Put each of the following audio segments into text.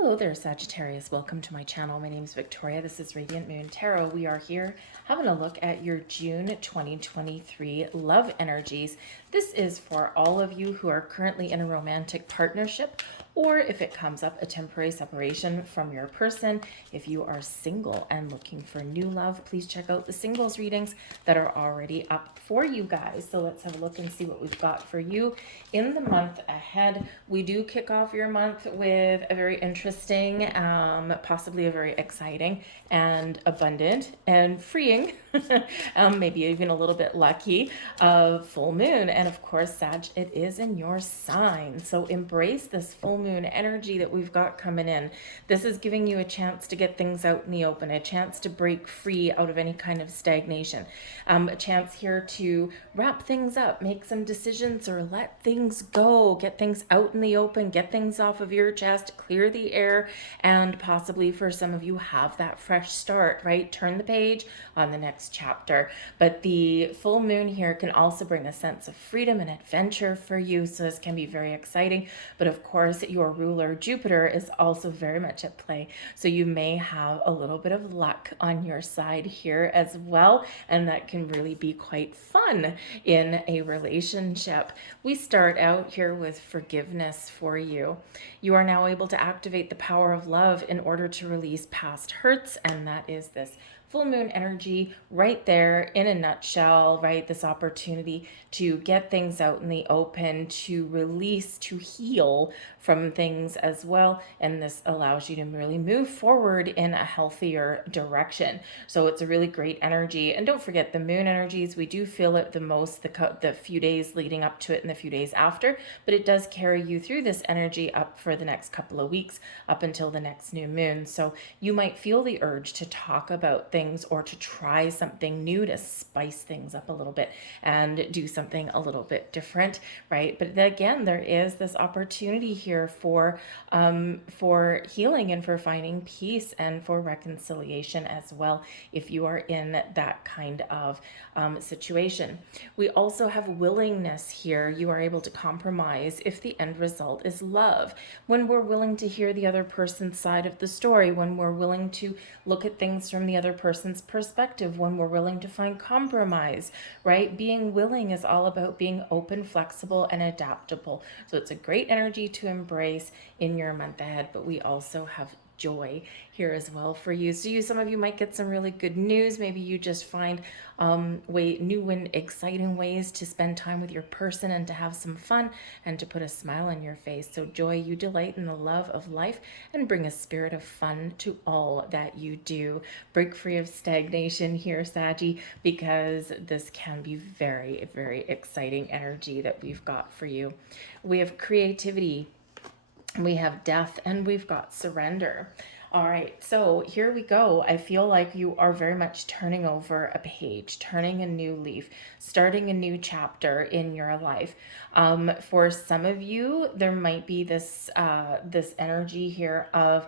Hello there, Sagittarius. Welcome to my channel. My name is Victoria. This is Radiant Moon Tarot. We are here having a look at your June 2023 love energies. This is for all of you who are currently in a romantic partnership, or if it comes up, a temporary separation from your person. If you are single and looking for new love, please check out the singles readings that are already up for you guys. So let's have a look and see what we've got for you in the month ahead. We do kick off your month with a very interesting, possibly a very exciting and abundant and freeing, maybe even a little bit lucky, full moon. And of course, Sag, it is in your sign. So embrace this full moon energy that we've got coming in. This is giving you a chance to get things out in the open, a chance to break free out of any kind of stagnation, a chance here to wrap things up, make some decisions, or let things go, get things out in the open, get things off of your chest, clear the air, and possibly for some of you have that fresh start, right? Turn the page on the next chapter. But the full moon here can also bring a sense of freedom and adventure for you. So this can be very exciting. But of course, your ruler Jupiter is also very much at play. So you may have a little bit of luck on your side here as well. And that can really be quite fun in a relationship. We start out here with forgiveness for you. You are now able to activate the power of love in order to release past hurts, and that is this full moon energy right there in a nutshell, right? This opportunity to get things out in the open, to release, to heal from things as well. And this allows you to really move forward in a healthier direction. So it's a really great energy. And don't forget the moon energies, we do feel it the most the few days leading up to it and the few days after, but it does carry you through this energy up for the next couple of weeks, up until the next new moon. So you might feel the urge to talk about things or to try something new to spice things up a little bit and do something a little bit different, right? But again, there is this opportunity here for healing and for finding peace and for reconciliation as well, if you are in that kind of situation. We also have willingness here. You are able to compromise if the end result is love. When we're willing to hear the other person's side of the story, when we're willing to look at things from the other person's perspective, when we're willing to find compromise, right? Being willing is all about being open, flexible, and adaptable. So it's a great energy to embrace in your month ahead, but we also have joy here as well for you. So some of you might get some really good news. Maybe you just find new and exciting ways to spend time with your person and to have some fun and to put a smile on your face. So joy, you delight in the love of life and bring a spirit of fun to all that you do. Break free of stagnation here, Saggy, because this can be very, very exciting energy that we've got for you. We have creativity, we have death, and we've got surrender. All right, so here we go. I feel like you are very much turning over a page, turning a new leaf, starting a new chapter in your life. For some of you, there might be this energy here of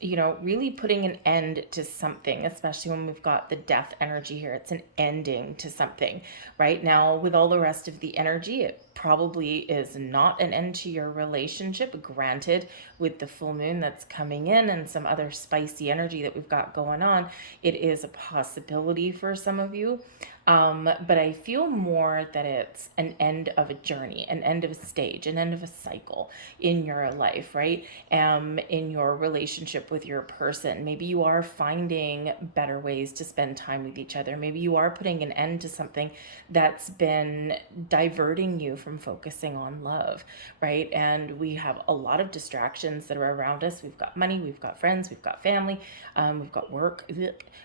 really putting an end to something, especially when we've got the death energy here. It's an ending to something. Right now, with all the rest of the energy, it probably is not an end to your relationship. Granted, with the full moon that's coming in and some other spicy energy that we've got going on, it is a possibility for some of you. But I feel more that it's an end of a journey, an end of a stage, an end of a cycle in your life, right? In your relationship with your person. Maybe you are finding better ways to spend time with each other. Maybe you are putting an end to something that's been diverting you from focusing on love, right? And we have a lot of distractions that are around us. We've got money, we've got friends, we've got family, we've got work,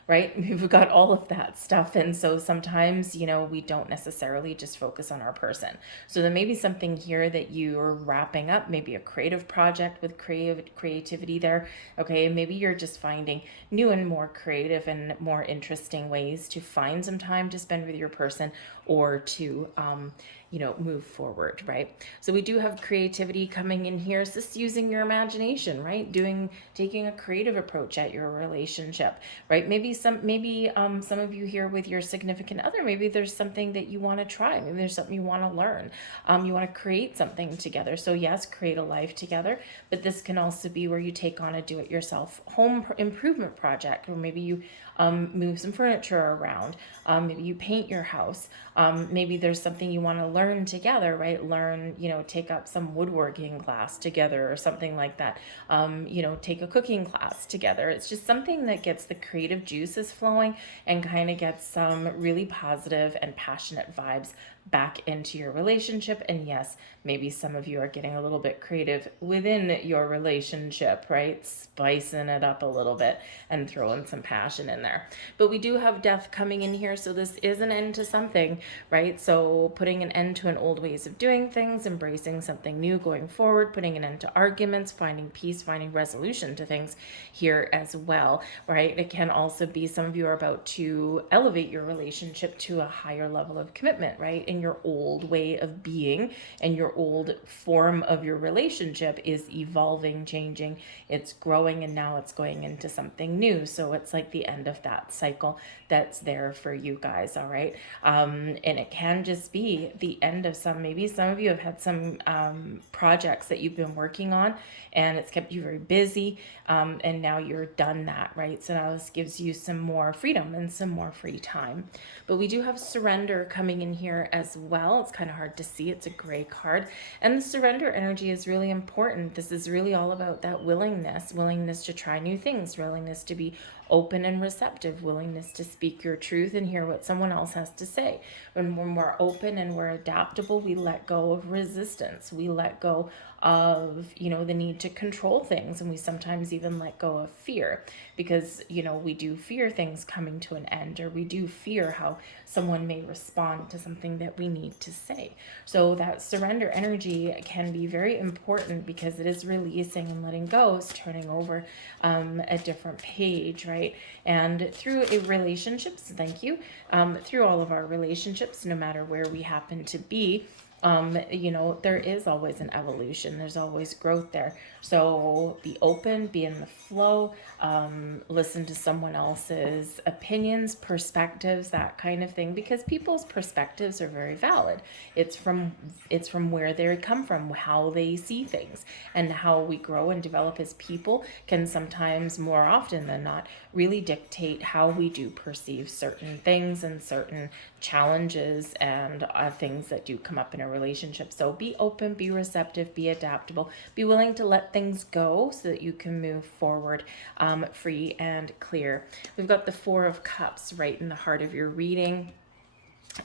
right? We've got all of that stuff. And so sometimes, we don't necessarily just focus on our person. So there may be something here that you're wrapping up, maybe a creative project with creativity there. Okay, maybe you're just finding new and more creative and more interesting ways to find some time to spend with your person or to move forward, right? So we do have creativity coming in here. It's just using your imagination, right? Taking a creative approach at your relationship, right? Maybe some of you here with your significant significant other. Maybe there's something that you want to try. Maybe there's something you want to learn. You want to create something together. So yes, create a life together, but this can also be where you take on a do-it-yourself home improvement project, or maybe you move some furniture around. Maybe you paint your house. Maybe there's something you want to learn together, right? Learn, take up some woodworking class together or something like that. Take a cooking class together. It's just something that gets the creative juices flowing and kind of gets some really positive and passionate vibes back into your relationship. And yes, maybe some of you are getting a little bit creative within your relationship, right? Spicing it up a little bit and throwing some passion in there. But we do have death coming in here, so this is an end to something, right? So putting an end to an old ways of doing things, embracing something new going forward, putting an end to arguments, finding peace, finding resolution to things here as well, right? It can also be some of you are about to elevate your relationship to a higher level of commitment, right? And your old way of being and your old form of your relationship is evolving, changing, it's growing, and now it's going into something new. So it's like the end of that cycle that's there for you guys, all right? And it can just be the end of maybe some of you have had some projects that you've been working on and it's kept you very busy, and now you're done that, right? So now this gives you some more freedom and some more free time. But we do have surrender coming in here as well. It's kind of hard to see. It's a gray card. And the surrender energy is really important. This is really all about that willingness to try new things, willingness to be open and receptive, willingness to speak your truth and hear what someone else has to say. When we're more open and we're adaptable, we let go of resistance. We let go of, the need to control things. And we sometimes even let go of fear because, we do fear things coming to an end, or we do fear how someone may respond to something that we need to say. So that surrender energy can be very important because it is releasing and letting go, is turning over a different page, right? And through a relationships, through all of our relationships, no matter where we happen to be, there is always an evolution. There's always growth there. So be open, be in the flow, listen to someone else's opinions, perspectives, that kind of thing, because people's perspectives are very valid. It's from where they come from, how they see things, and how we grow and develop as people can sometimes, more often than not, really dictate how we do perceive certain things and certain challenges and things that do come up in a relationship. So be open, be receptive, be adaptable, be willing to let things go so that you can move forward free and clear. We've got the Four of Cups right in the heart of your reading.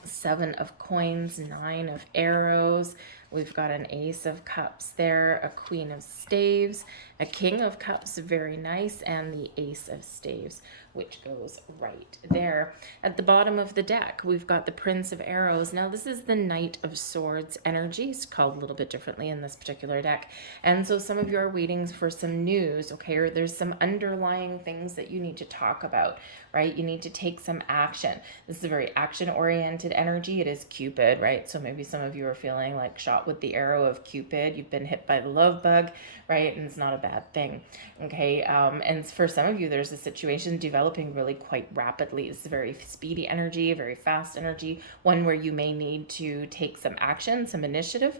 Seven of Coins, Nine of Arrows. We've got an Ace of Cups there, a Queen of Staves, a King of Cups, very nice, and the Ace of Staves, which goes right there. At the bottom of the deck, we've got the Prince of Arrows. Now, this is the Knight of Swords energy. It's called a little bit differently in this particular deck. And so some of you are waiting for some news, okay, or there's some underlying things that you need to talk about, right? You need to take some action. This is a very action-oriented energy. It is Cupid, right? So maybe some of you are feeling like shot with the arrow of Cupid. You've been hit by the love bug, right? And it's not a bad thing, okay? And for some of you, there's a situation developing really quite rapidly. It's a very speedy energy, a very fast energy, one where you may need to take some action, some initiative.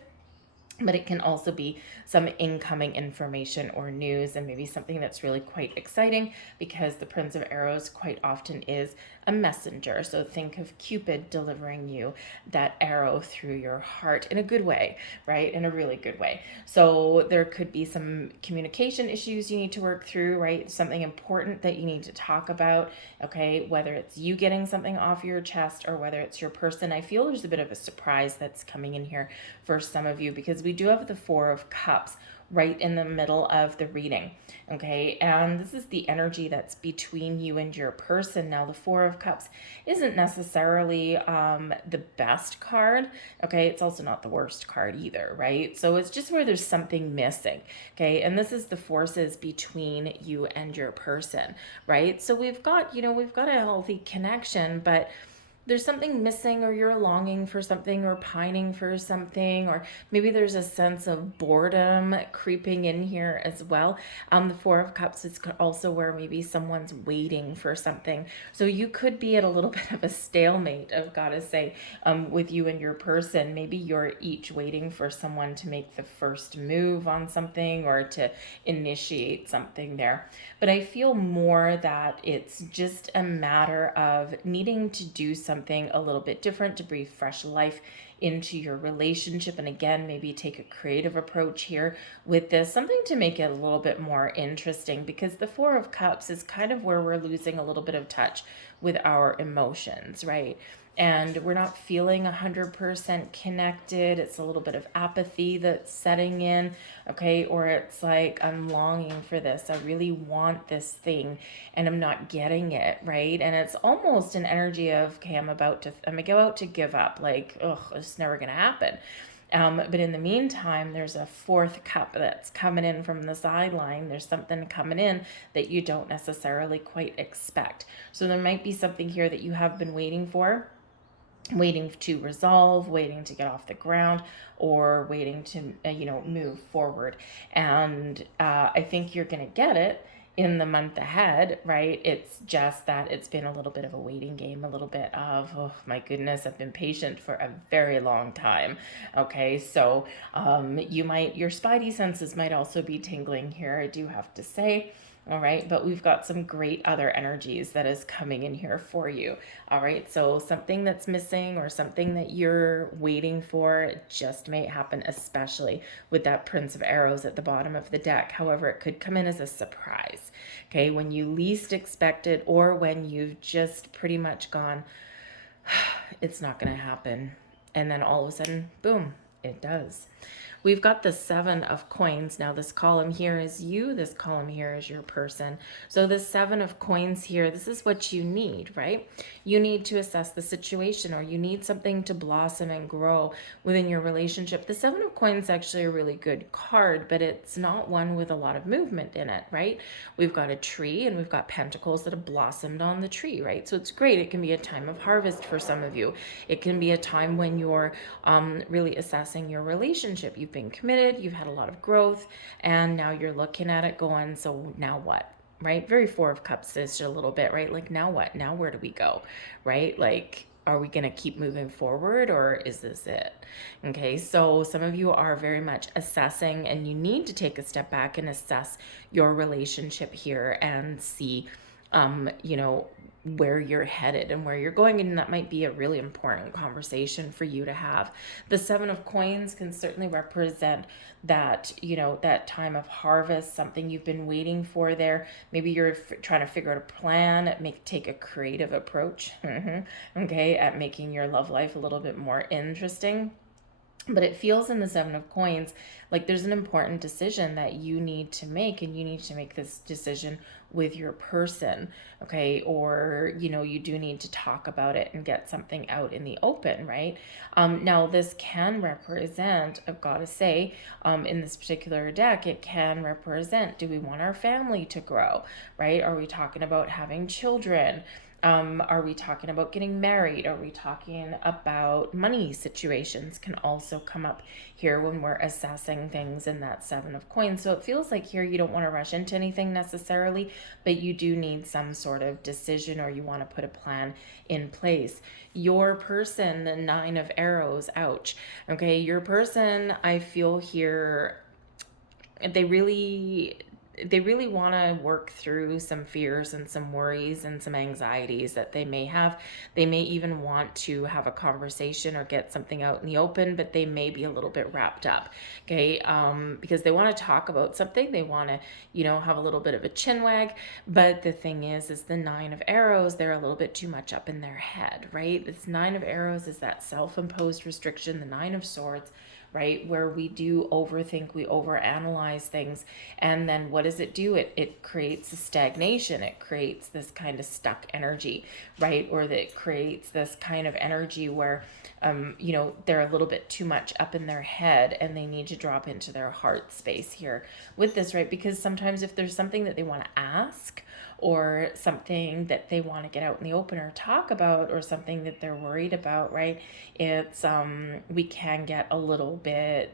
But it can also be some incoming information or news, and maybe something that's really quite exciting, because the Prince of Arrows quite often is a messenger. So think of Cupid delivering you that arrow through your heart in a good way, right? In a really good way. So there could be some communication issues you need to work through, right? Something important that you need to talk about, okay? Whether it's you getting something off your chest or whether it's your person. I feel there's a bit of a surprise that's coming in here for some of you, because we do have the Four of Cups right in the middle of the reading, okay? And this is the energy that's between you and your person. Now, the Four of Cups isn't necessarily the best card, okay? It's also not the worst card either, right? So it's just where there's something missing, okay? And this is the forces between you and your person, right? So we've got a healthy connection, but there's something missing, or you're longing for something or pining for something, or maybe there's a sense of boredom creeping in here as well. The Four of Cups is also where maybe someone's waiting for something. So you could be at a little bit of a stalemate, I've got to say, with you and your person. Maybe you're each waiting for someone to make the first move on something or to initiate something there. But I feel more that it's just a matter of needing to do something a little bit different to breathe fresh life into your relationship. And again, maybe take a creative approach here with this, something to make it a little bit more interesting, because the Four of Cups is kind of where we're losing a little bit of touch with our emotions, right? And we're not feeling 100% connected. It's a little bit of apathy that's setting in, okay? Or it's like, I'm longing for this. I really want this thing and I'm not getting it, right? And it's almost an energy of, okay, I'm about to give up. Like, oh, it's never going to happen. But in the meantime, there's a fourth cup that's coming in from the sideline. There's something coming in that you don't necessarily quite expect. So there might be something here that you have been waiting for, waiting to resolve, waiting to get off the ground, or waiting to, move forward. And I think you're going to get it in the month ahead, right? It's just that it's been a little bit of a waiting game, a little bit of, oh my goodness, I've been patient for a very long time. Okay, so your spidey senses might also be tingling here, I do have to say. All right, but we've got some great other energies that is coming in here for you. All right, so something that's missing or something that you're waiting for just may happen, especially with that Prince of Arrows at the bottom of the deck. However, it could come in as a surprise, okay, when you least expect it, or when you've just pretty much gone, it's not going to happen. And then all of a sudden, boom, it does. We've got the Seven of Coins. Now this column here is you, this column here is your person. So the Seven of Coins here, this is what you need, right? You need to assess the situation, or you need something to blossom and grow within your relationship. The Seven of Coins is actually a really good card, but it's not one with a lot of movement in it, right? We've got a tree and we've got pentacles that have blossomed on the tree, right? So it's great. It can be a time of harvest for some of you. It can be a time when you're really assessing your relationship. You've been committed, you've had a lot of growth, and now you're looking at it going, so now what? Right? Very Four of Cups is a little bit, right? Like, now what? Now where do we go? Right? Like, are we going to keep moving forward, or is this it? Okay, so some of you are very much assessing, and you need to take a step back and assess your relationship here and see where you're headed and where you're going, and that might be a really important conversation for you to have. The Seven of Coins can certainly represent that, that time of harvest, something you've been waiting for there. Maybe you're trying to figure out a plan, take a creative approach, okay, at making your love life a little bit more interesting. But it feels in the Seven of Coins like there's an important decision that you need to make, and you need to make this decision with your person, okay? Or, you do need to talk about it and get something out in the open, right? Now, this can represent, I've got to say, in this particular deck, it can represent, do we want our family to grow, right? Are we talking about having children? Are we talking about getting married? Are we talking about money situations? Can also come up here when we're assessing things in that Seven of Coins. So it feels like here you don't want to rush into anything necessarily, but you do need some sort of decision, or you want to put a plan in place. Your person, the Nine of Arrows, ouch. Okay, your person, I feel here, they really want to work through some fears and some worries and some anxieties that they may have. They may even want to have a conversation or get something out in the open, but they may be a little bit wrapped up, okay? Because they want to talk about something. They want to, have a little bit of a chin wag. But the thing is the Nine of Arrows, they're a little bit too much up in their head, right? This Nine of Arrows is that self-imposed restriction. The Nine of Swords right? Where we do overthink, we overanalyze things. And then what does it do? It creates a stagnation. It creates this kind of stuck energy, right? Or that creates this kind of energy where, they're a little bit too much up in their head and they need to drop into their heart space here with this, right? Because sometimes if there's something that they want to ask, or something that they want to get out in the open or talk about, or something that they're worried about, right? It's we can get a little bit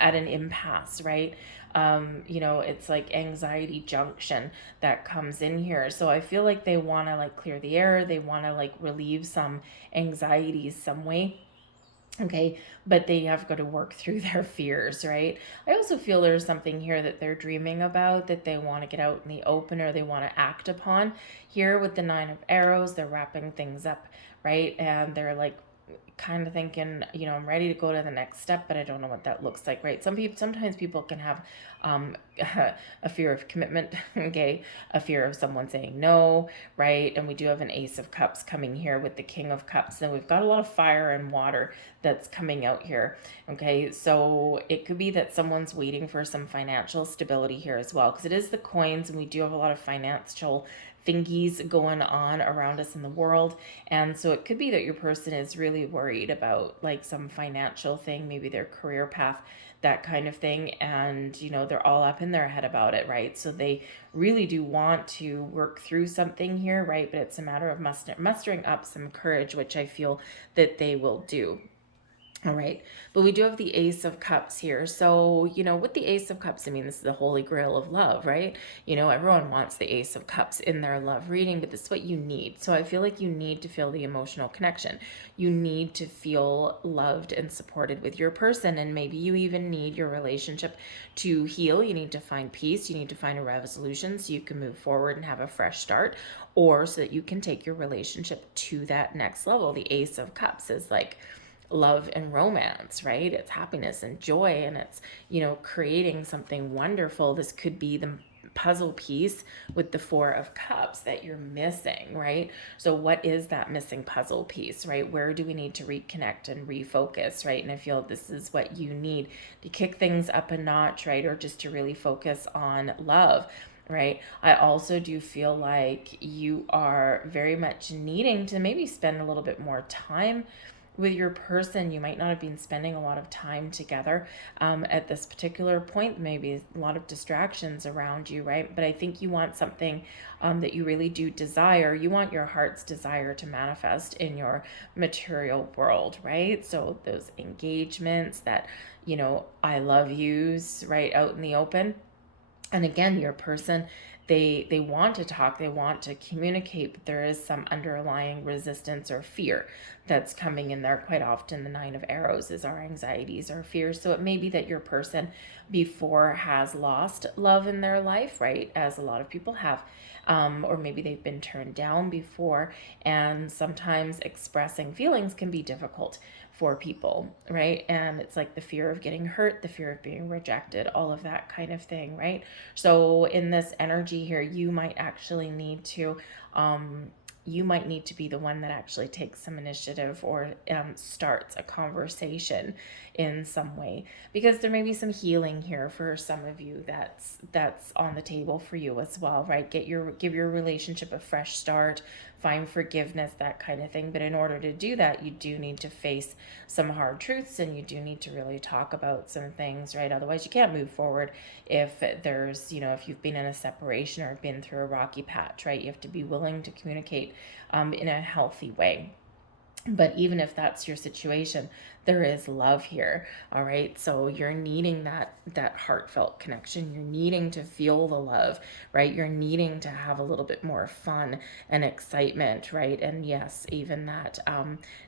at an impasse, right? It's like anxiety junction that comes in here. So I feel like they want to like clear the air, they want to like relieve some anxieties some way. Okay, but they have got to work through their fears, right? I also feel there's something here that they're dreaming about that they want to get out in the open, or they want to act upon. Here with the Nine of Arrows, they're wrapping things up, right? And they're like kind of thinking, I'm ready to go to the next step, but I don't know what that looks like, right? Sometimes people can have um, a fear of commitment, okay, a fear of someone saying no, right? And we do have an Ace of Cups coming here with the King of Cups, and we've got a lot of fire and water that's coming out here, okay? So it could be that someone's waiting for some financial stability here as well, because it is the coins, and we do have a lot of financial thingies going on around us in the world. And so it could be that your person is really worried about like some financial thing, maybe their career path, that kind of thing. And they're all up in their head about it, right? So they really do want to work through something here, right? But it's a matter of mustering up some courage, which I feel that they will do. All right, but we do have the Ace of Cups here. So, with the Ace of Cups, I mean, this is the holy grail of love, right? Everyone wants the Ace of Cups in their love reading, but this is what you need. So I feel like you need to feel the emotional connection. You need to feel loved and supported with your person, and maybe you even need your relationship to heal. You need to find peace. You need to find a resolution so you can move forward and have a fresh start, or so that you can take your relationship to that next level. The Ace of Cups is like love and romance, right? It's happiness and joy, and it's, creating something wonderful. This could be the puzzle piece with the Four of Cups that you're missing, right? So what is that missing puzzle piece, right? Where do we need to reconnect and refocus, right? And I feel this is what you need to kick things up a notch, right? Or just to really focus on love, right? I also do feel like you are very much needing to maybe spend a little bit more time with your person. You might not have been spending a lot of time together at this particular point. Maybe a lot of distractions around you, right? But I think you want something that you really do desire. You want your heart's desire to manifest in your material world, right? So those engagements, that, I love yous, right, out in the open. And again, your person, they want to talk, they want to communicate, but there is some underlying resistance or fear that's coming in there. Quite often the Nine of Arrows is our anxieties or fears. So it may be that your person before has lost love in their life, right? As a lot of people have. Or maybe they've been turned down before, and sometimes expressing feelings can be difficult for people, right? And it's like the fear of getting hurt, the fear of being rejected, all of that kind of thing, right? So in this energy here, you might actually need to be the one that actually takes some initiative, or starts a conversation in some way, because there may be some healing here for some of you that's on the table for you as well, right? Give your relationship a fresh start, find forgiveness, that kind of thing. But in order to do that, you do need to face some hard truths, and you do need to really talk about some things, right? Otherwise you can't move forward if there's, if you've been in a separation or been through a rocky patch, right? You have to be willing to communicate in a healthy way. But even if that's your situation, there is love here. All right. So you're needing that heartfelt connection. You're needing to feel the love, right? You're needing to have a little bit more fun and excitement, right? And yes, even that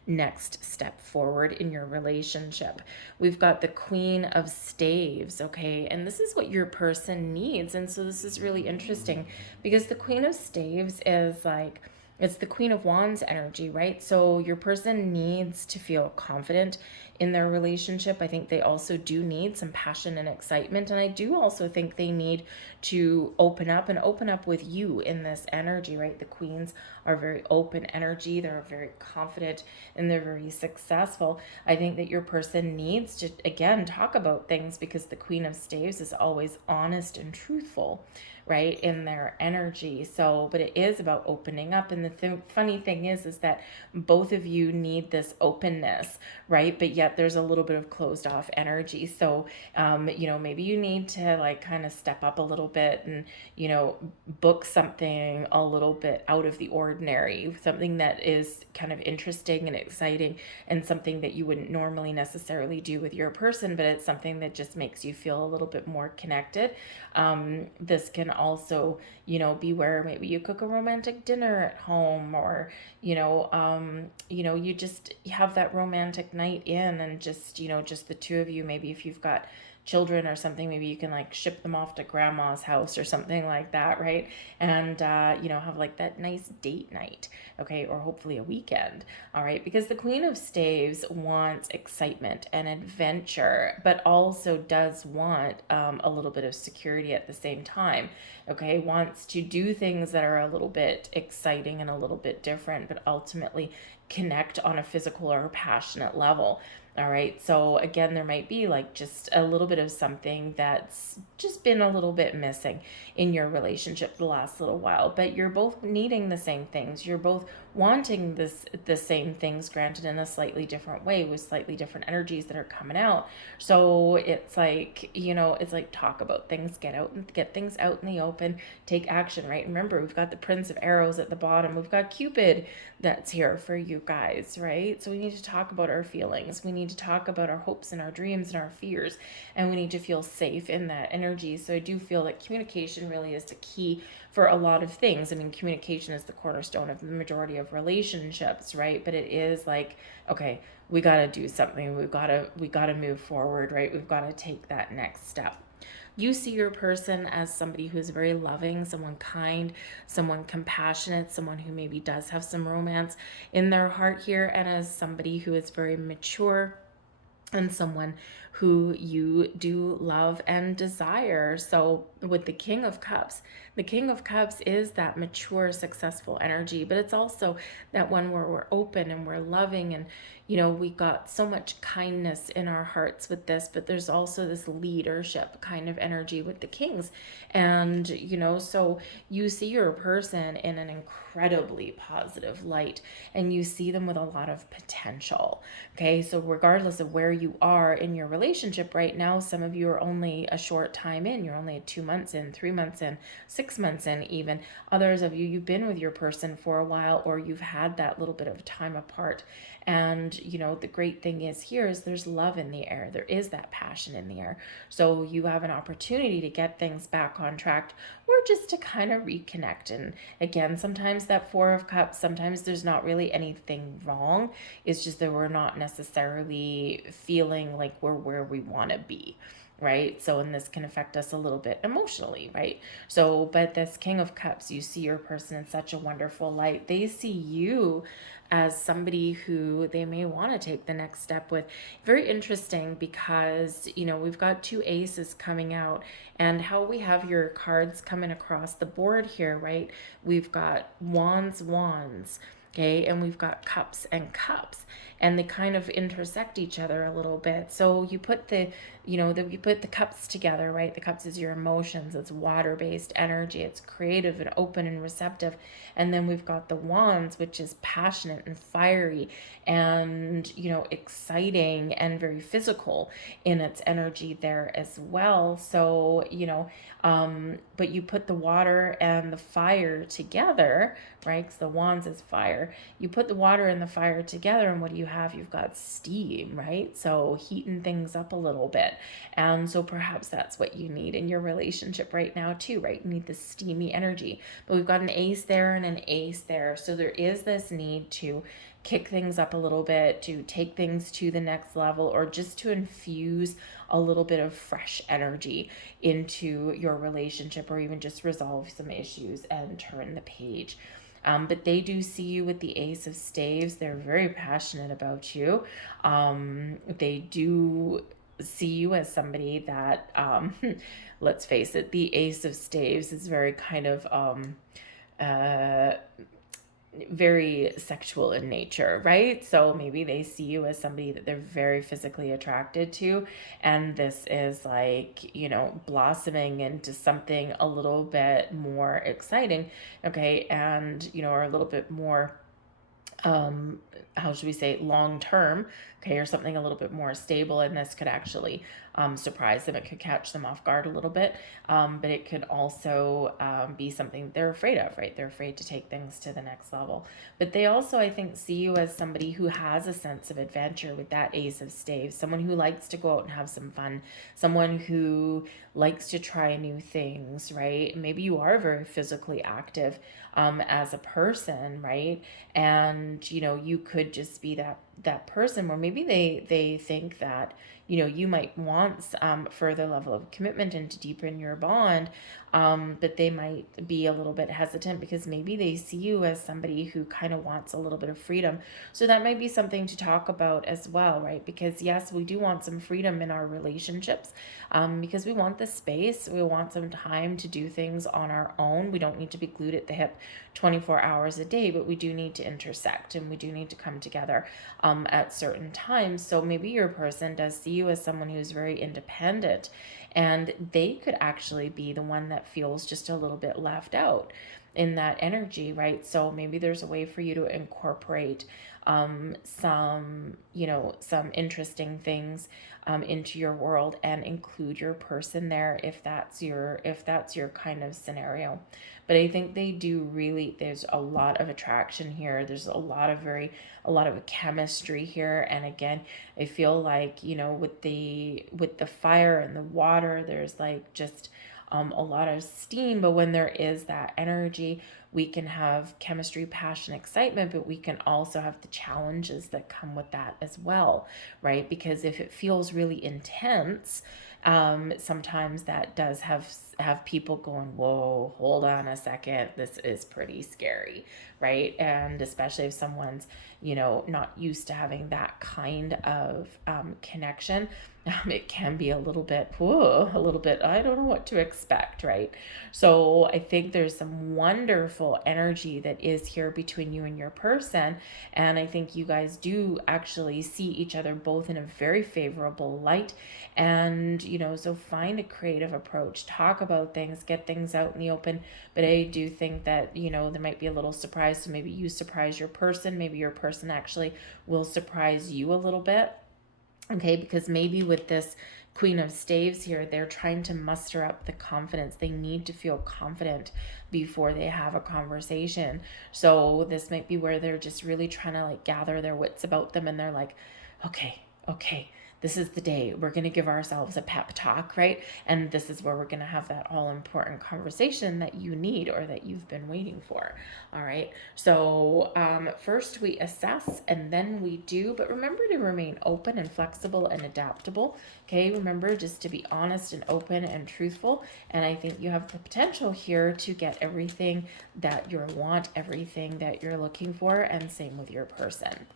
next step forward in your relationship. We've got the Queen of Staves, okay? And this is what your person needs. And so this is really interesting, because the Queen of Staves is like, it's the Queen of Wands energy, right? So your person needs to feel confident in their relationship. I think they also do need some passion and excitement. And I do also think they need to open up and open up with you in this energy, right? The queens are very open energy. They're very confident and they're very successful. I think that your person needs to, again, talk about things, because the Queen of Staves is always honest and truthful, right, in their energy. So, but it is about opening up. And the funny thing is that both of you need this openness, right? But yet there's a little bit of closed off energy. So, maybe you need to like kind of step up a little bit and, book something a little bit out of the ordinary, something that is kind of interesting and exciting and something that you wouldn't normally necessarily do with your person, but it's something that just makes you feel a little bit more connected. This can also, be where maybe you cook a romantic dinner at home, or, you just have that romantic night in, and just, just the two of you. Maybe if you've got children or something, maybe you can like ship them off to grandma's house or something like that, right? And have like that nice date night, okay, or hopefully a weekend. All right, because the Queen of Staves wants excitement and adventure, but also does want a little bit of security at the same time. Okay, wants to do things that are a little bit exciting and a little bit different, but ultimately connect on a physical or passionate level. All right, so again, there might be like just a little bit of something that's just been a little bit missing in your relationship the last little while, but you're both needing the same things. You're both wanting the same things, granted in a slightly different way, with slightly different energies that are coming out. So it's like, it's like talk about things, get things out in the open, take action, right? Remember, we've got the Prince of Arrows at the bottom. We've got Cupid that's here for you guys, right? So we need to talk about our feelings. We need to talk about our hopes and our dreams and our fears, and we need to feel safe in that energy. So I do feel that communication really is the key for a lot of things. I mean, communication is the cornerstone of the majority of relationships, right? But it is like, okay, we got to do something. We got to move forward, right? We've got to take that next step. You see your person as somebody who's very loving, someone kind, someone compassionate, someone who maybe does have some romance in their heart here, and as somebody who is very mature and someone who you do love and desire. So with the King of Cups is that mature, successful energy, but it's also that one where we're open and we're loving, and we got so much kindness in our hearts with this, but there's also this leadership kind of energy with the Kings. And so you see your person in an incredibly positive light, and you see them with a lot of potential. Okay, so regardless of where you are in your relationship right now, some of you are only a short time in, you're only 2 months in, 3 months in, 6 months in even. Others of you, you've been with your person for a while, or you've had that little bit of time apart. And the great thing is here is there's love in the air. There is that passion in the air. So you have an opportunity to get things back on track, or just to kind of reconnect. And again, sometimes that Four of Cups, sometimes there's not really anything wrong. It's just that we're not necessarily feeling like we're where we want to be. Right? So, and this can affect us a little bit emotionally, right? So, but this King of Cups, you see your person in such a wonderful light. They see you as somebody who they may want to take the next step with. Very interesting, because, we've got 2 aces coming out, and how we have your cards coming across the board here, right? We've got wands, okay, and we've got cups and cups, and they kind of intersect each other a little bit. So you put you put the cups together, right? The cups is your emotions, it's water-based energy, it's creative and open and receptive. And then we've got the wands, which is passionate and fiery and, exciting and very physical in its energy there as well. So, but you put the water and the fire together, right? Because the wands is fire. You put the water and the fire together, and what do you have? You've got steam, right? So heating things up a little bit. And so perhaps that's what you need in your relationship right now too, right? You need the steamy energy. But we've got an ace there and an ace there. So there is this need to kick things up a little bit, to take things to the next level, or just to infuse a little bit of fresh energy into your relationship, or even just resolve some issues and turn the page. But they do see you with the Ace of Staves. They're very passionate about you. They do see you as somebody that, let's face it, the Ace of Staves is very kind of uh, very sexual in nature, right? So maybe they see you as somebody that they're very physically attracted to, and this is like, blossoming into something a little bit more exciting, okay, and, or a little bit more, how should we say, long term, okay, or something a little bit more stable. And this could actually surprise them. It could catch them off guard a little bit, but it could also be something they're afraid of, right? They're afraid to take things to the next level. But they also, I think, see you as somebody who has a sense of adventure with that Ace of Staves, someone who likes to go out and have some fun, someone who likes to try new things, right? Maybe you are very physically active as a person, right? And you could just be that person where maybe they think that you might want further level of commitment and to deepen your bond, but they might be a little bit hesitant because maybe they see you as somebody who kind of wants a little bit of freedom. So that might be something to talk about as well, right? Because yes, we do want some freedom in our relationships, because we want the space, we want some time to do things on our own. We don't need to be glued at the hip 24 hours a day, but we do need to intersect and we do need to come together at certain times. So maybe your person does see you as someone who's very independent, and they could actually be the one that feels just a little bit left out in that energy, right? So maybe there's a way for you to incorporate some interesting things into your world and include your person there if that's your kind of scenario. But I think they do really, there's a lot of attraction here. There's a lot of chemistry here. And again, I feel like, with the fire and the water, there's like just a lot of steam. But when there is that energy, we can have chemistry, passion, excitement, but we can also have the challenges that come with that as well, right? Because if it feels really intense, sometimes that does have people going, whoa, hold on a second, this is pretty scary, right? And especially if someone's not used to having that kind of connection, it can be a little bit, I don't know what to expect, right? So I think there's some wonderful energy that is here between you and your person. And I think you guys do actually see each other both in a very favorable light. And, so find a creative approach, talk about things, get things out in the open. But I do think that, there might be a little surprise. So maybe you surprise your person. Maybe your person actually will surprise you a little bit. Okay, because maybe with this Queen of Staves here, they're trying to muster up the confidence. They need to feel confident before they have a conversation. So this might be where they're just really trying to like gather their wits about them, and they're like, okay, this is the day. We're going to give ourselves a pep talk, right? And this is where we're going to have that all important conversation that you need or that you've been waiting for. All right. So first we assess and then we do, but remember to remain open and flexible and adaptable. Okay. Remember just to be honest and open and truthful. And I think you have the potential here to get everything that you want, everything that you're looking for, and same with your person.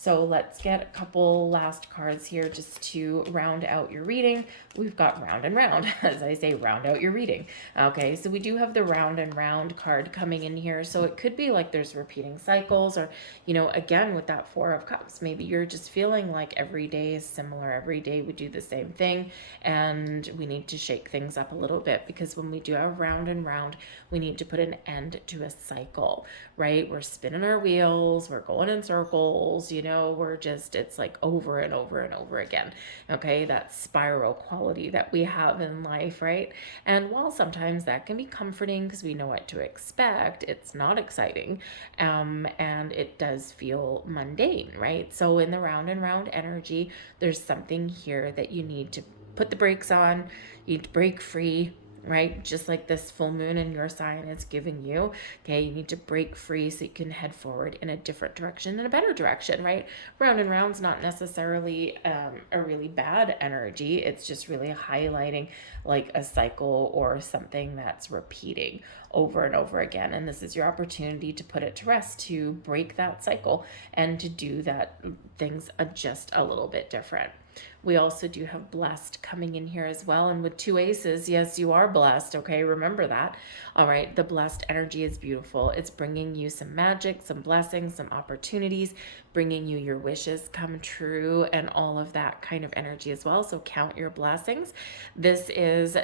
So let's get a couple last cards here just to round out your reading. We've got round and round, as I say, round out your reading. Okay, so we do have the round and round card coming in here. So it could be like there's repeating cycles, or, again, with that Four of Cups, maybe you're just feeling like every day is similar. Every day we do the same thing, and we need to shake things up a little bit, because when we do have round and round, we need to put an end to a cycle, right? We're spinning our wheels, we're going in circles, we're just, it's like over and over and over again. Okay, that spiral quality that we have in life, right? And while sometimes that can be comforting because we know what to expect, it's not exciting, and it does feel mundane, right? So in the round and round energy, there's something here that you need to put the brakes on. You need to break free, right? Just like this full moon in your sign is giving you, okay, you need to break free so you can head forward in a different direction, in a better direction, right? Round and round's not necessarily a really bad energy. It's just really highlighting like a cycle or something that's repeating over and over again. And this is your opportunity to put it to rest, to break that cycle and to do that things are just a little bit different. We also do have blessed coming in here as well. And with two aces, yes, you are blessed. Okay, remember that. All right, the blessed energy is beautiful. It's bringing you some magic, some blessings, some opportunities, bringing you your wishes come true, and all of that kind of energy as well. So count your blessings. This is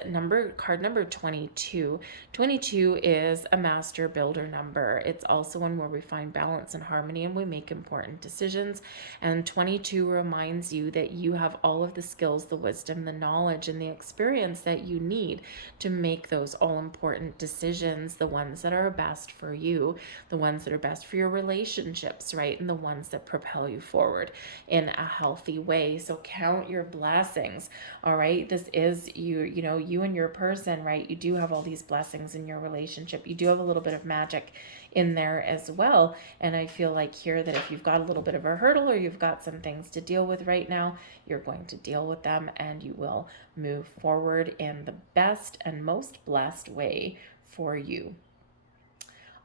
card number 22. 22 is a master builder number. It's also one where we find balance and harmony and we make important decisions. And 22 reminds you that you have all of the skills, the wisdom, the knowledge, and the experience that you need to make those all important decisions, the ones that are best for you, the ones that are best for your relationships, right? And the ones that propel you forward in a healthy way. So count your blessings. All right. This is you and your person, right? You do have all these blessings in your relationship. You do have a little bit of magic in there as well. And I feel like here that if you've got a little bit of a hurdle or you've got some things to deal with right now, you're going to deal with them and you will move forward in the best and most blessed way for you.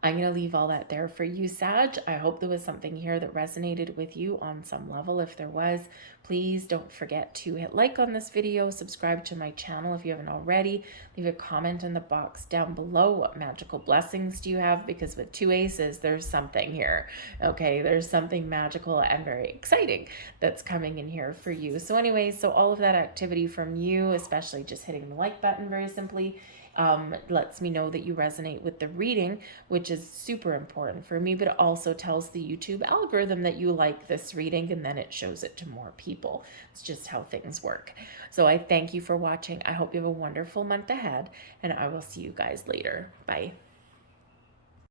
I'm going to leave all that there for you, Sag. I hope there was something here that resonated with you on some level. If there was, please don't forget to hit like on this video, subscribe to my channel if you haven't already, leave a comment in the box down below. What magical blessings do you have? Because with two aces, there's something here. Okay, there's something magical and very exciting that's coming in here for you. So anyways, so all of that activity from you, especially just hitting the like button very simply, lets me know that you resonate with the reading, which is super important for me, but it also tells the YouTube algorithm that you like this reading, and then it shows it to more people. It's just how things work. So I thank you for watching. I hope you have a wonderful month ahead, and I will see you guys later. Bye.